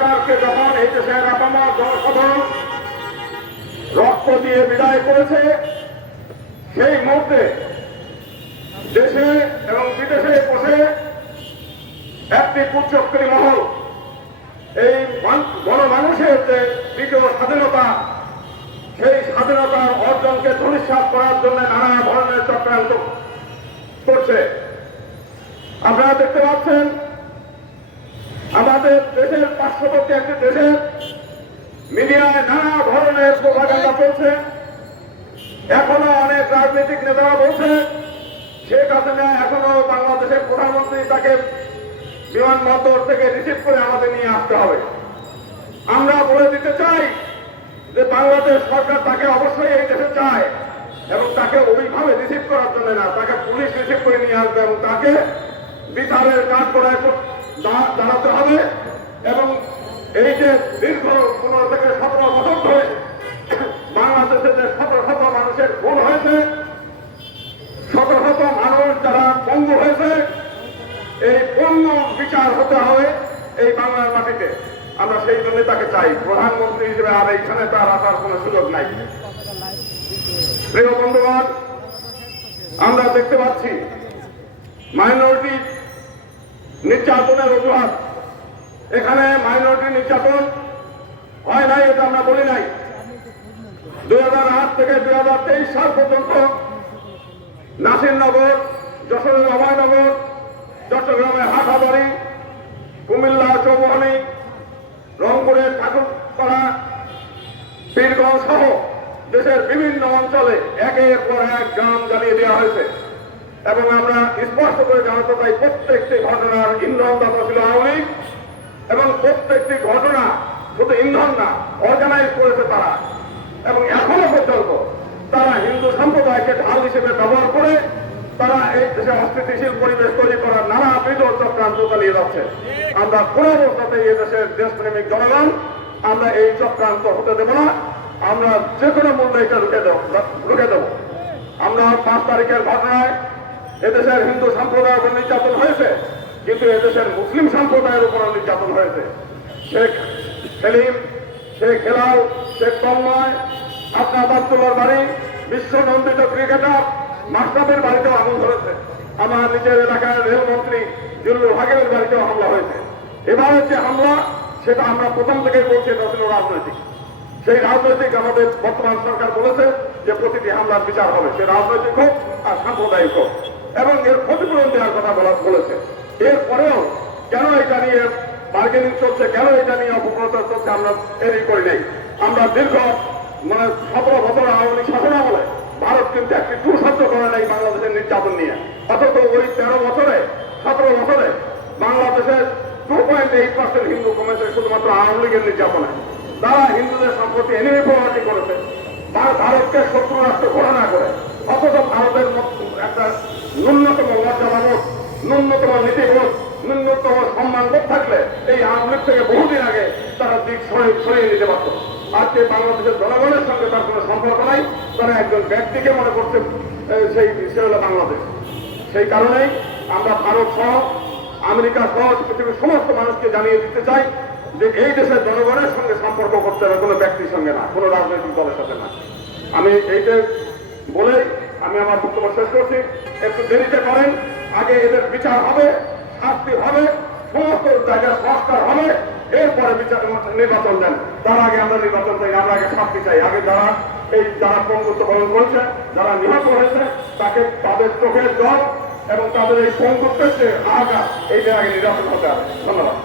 রাজাকারকে যখন এই দেশের আপামর জনসাধারণ রক্ত দিয়ে বিদায় করেছে, সেই মুহূর্তে দেশে এবং বিদেশে বসে একটি কুচক্রী মহল এই গণমানুষের যে দ্বিতীয় স্বাধীনতা, সেই স্বাধীনতার অর্জনকে ধূলিসাৎ করার জন্য নানা ধরনের চক্রান্ত করছে। আপনারা দেখতে পাচ্ছেন আমাদের দেশের পার্শ্ববর্তী একটি দেশের মিডিয়ায় নানা ধরনের প্রোপাগান্ডা চলছে। এখনো অনেক রাজনৈতিক নেতারা বলছে শেখ হাসিনা এখনো বাংলাদেশের প্রধানমন্ত্রী, তাকে বিমানবন্দর থেকে রিসিভ করে আমাদের নিয়ে আসতে হবে। আমরা বলে দিতে চাই যে বাংলাদেশ সরকার তাকে অবশ্যই এই দেশে চায় এবং তাকে ওইভাবে রিসিভ করার জন্য না, তাকে পুলিশ রিসিভ করে নিয়ে আসবে এবং তাকে বিচারের কাজ করায় দাঁড়াতে হবে। এবং এই যে দীর্ঘ 15 থেকে 17 বছর ধরে বাংলাদেশে যে শত শত মানুষের খুন হয়েছে, শত শত মানুষ যারা পঙ্গু হয়েছে, এই পূর্ণ বিচার হতে হবে এই বাংলার মাটিতে। আমরা সেই জন্য তাকে চাই প্রধানমন্ত্রী হিসেবে, আর এইখানে তার আসার কোনো সুযোগ নাই। প্রিয় বন্ধুগণ, আমরা দেখতে পাচ্ছি মাইনরিটি নির্যাতনের অজুহাত। এখানে মাইনরিটি নির্যাতন হয় নাই এটা আমরা বলি নাই। 2008 থেকে 2023 সাল পর্যন্ত নাসিরনগর, যশোরের অভয়নগর, চট্টগ্রামের হাটহাজারী, কুমিল্লা চৌমোহনী, রংপুরের ঠাকুরপাড়া, পীরগঞ্জ সহ দেশের বিভিন্ন অঞ্চলে একের পর এক গ্রাম জ্বালিয়ে দেওয়া হয়েছে। এবং আমরা স্পষ্ট করে জানাতে চাই প্রত্যেকটি ঘটনার ইন্ধনদাতা ছিল আওয়ামী লীগ এবং প্রত্যেকটি ঘটনা শুধু ইন্ধন না, অর্গানাইজ করেছে তারা। এবং এখনো পর্যন্ত তারা হিন্দু সম্প্রদায়কে ঢাল হিসেবে ব্যবহার করে তারা এই দেশে অস্থিতিশীল পরিবেশ তৈরি করার নানাবিধ চক্রান্ত চালিয়ে যাচ্ছে। আমরা কোন অবস্থাতে এই দেশের দেশপ্রেমিক জনগণ আমরা এই চক্রান্ত হতে দেব না। আমরা যে কোনো মূল্যে এটা রুখে দেব। আমরা 5 তারিখের ঘটনায় এদেশের হিন্দু সম্প্রদায়ের উপর নির্যাতন হয়েছে, কিন্তু এদেশের মুসলিম সম্প্রদায়ের উপর নির্যাতন হয়েছে। শেখ সেলিম, শেখ হেলাল, শেখ তন্ময়, আপনার আব্দুল্লাহর বাড়ি, বিশ্বনন্দিত ক্রিকেটার মাশরাফির বাড়িতেও আগুন ধরেছে। আমার নিজের এলাকার রেলমন্ত্রী জিল্লুল হাকিমের বাড়িতেও হামলা হয়েছে। এবারের যে হামলা, সেটা আমরা প্রথম থেকেই বলছি এটা ছিল রাজনৈতিক। সেই রাজনৈতিক আমাদের বর্তমান সরকার বলেছে যে প্রতিটি হামলার বিচার হবে, সে রাজনৈতিক হোক আর সাম্প্রদায়িক হোক, এবং এর ক্ষতিপূরণ দেওয়ার কথা বলেছে। এরপরেও কেন এটা নিয়ে বার্গেনিং চলছে, কেন এটা নিয়ে অপপ্রচার চলছে, আমরা এরই করি নাই। আমরা দীর্ঘ 17 বছর আওয়ামী লীগ শাসন আমলে ভারত কিন্তু একটি টু শব্দ করে নাই বাংলাদেশের নির্যাতন নিয়ে। অথচ ওই 13 বছরে 17 বছরে বাংলাদেশের 2.8% হিন্দু কমেছে শুধুমাত্র আওয়ামী লীগের নির্যাতনে। তারা হিন্দুদের সম্পত্তি এনিমি প্রভাবিত করেছে, ভারতকে শত্রু রাষ্ট্র ঘোষণা করে। অথচ ভারতের একটা ন্যূনতম মর্যাদাবোধ, ন্যূনতম নীতিবোধ, ন্যূনতম সম্মানবোধ থাকলে এই আওয়ামী লীগ থেকে বহুদিন আগে তারা দিক সরিয়ে নিতে পারত। আজকে বাংলাদেশের জনগণের সঙ্গে তার কোনো সম্পর্ক নাই, তারা একজন ব্যক্তিকে মনে করছে সে হলো বাংলাদেশ। সেই কারণেই আমরা ভারত সহ আমেরিকা সহ পৃথিবীর সমস্ত মানুষকে জানিয়ে দিতে চাই যে এই দেশের জনগণের সঙ্গে সম্পর্ক করতে হবে, কোনো ব্যক্তির সঙ্গে না, কোনো রাজনৈতিক দলের সাথে না। আমি এইটা বলে আমি আমার বক্তব্য শেষ করছি। একটু দেরিতে করেন, আগে এদের বিচার হবে, শাস্তি হবে, সমস্ত জায়গায় সংস্কার হবে, এরপরে নির্বাচন দেন। তার আগে আমরা নির্বাচন চাই, আমরা আগে শাস্তি চাই। আগে যারা পঙ্গুত্ব বরণ করেছে, যারা নিহত হয়েছে, তাকে তাদের চোখের জল এবং তাদের এই পঙ্গুত্বের যে হাহাকার, এইটার আগে নির্বাচন হতে হবে। ধন্যবাদ।